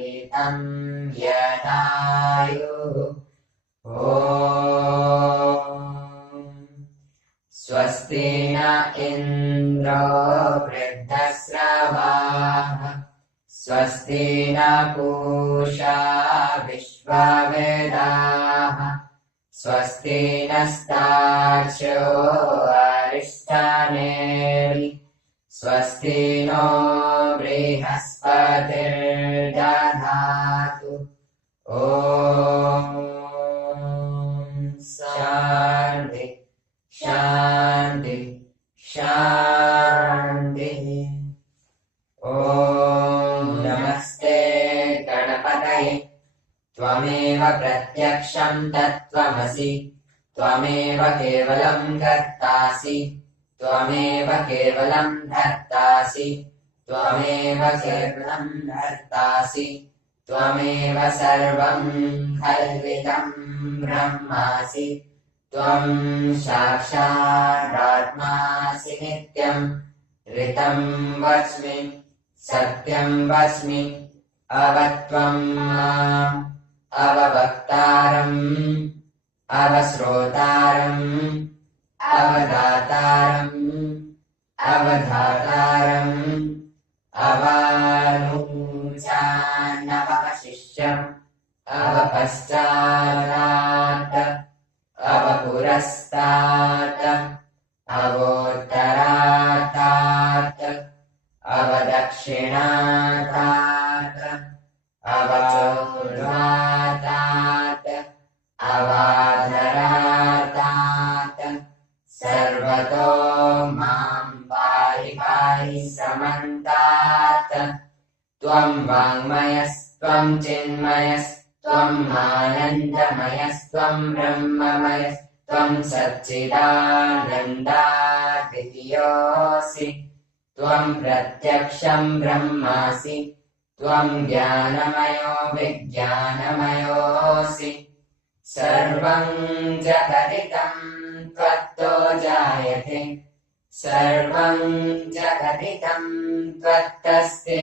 हितं यदायुः ॐ स्वस्ति न इन्द्रो वृद्धस्रवाः स्वस्ति न पूषा विश्ववेदाः स्वस्ति नस्तार्क्ष्यो अरिष्टनेमिः स्वस्ति नो बृहस्पतिर्दधातु ॐ शान्ति शान्ति शान्तिः ॐ नमस्ते गणपतये त्वमेव प्रत्यक्षं तत्त्वमसि त्वमेव केवलं कर्तासि त्वमेव केवलं धर्तासि त्वमेव केवलं धर्तासि त्वमेव सर्वं कल्पितं ब्रह्मासि त्वं साक्षादात्मासि नित्यं ऋतं वच्मि सत्यं वच्मि अवत्वं माम् अववक्तारम् अवश्रोतारम् अवदातारम् अवधातारम् अवानुचानवशिष्यम् अवपश्चात् अवपुरस्तात् अवोत्तरात् अवदक्षिणात् अवचोर्ध्वात् अवाधरात् सर्वतो मां पाहि पाहि समन्तात् त्वं वाङ्मयस्त्वं चिन्मयस्त्वं आनन्दमयस्त्वं ब्रह्ममयस्त्वं सच्चिदानन्दाद्वितीयोऽसि त्वं प्रत्यक्षं ब्रह्मासि त्वं ज्ञानमयो विज्ञानमयोऽसि सर्वं जगदिदं त्वत्तो जायते सर्वं जगदिदं त्वत्तस्ति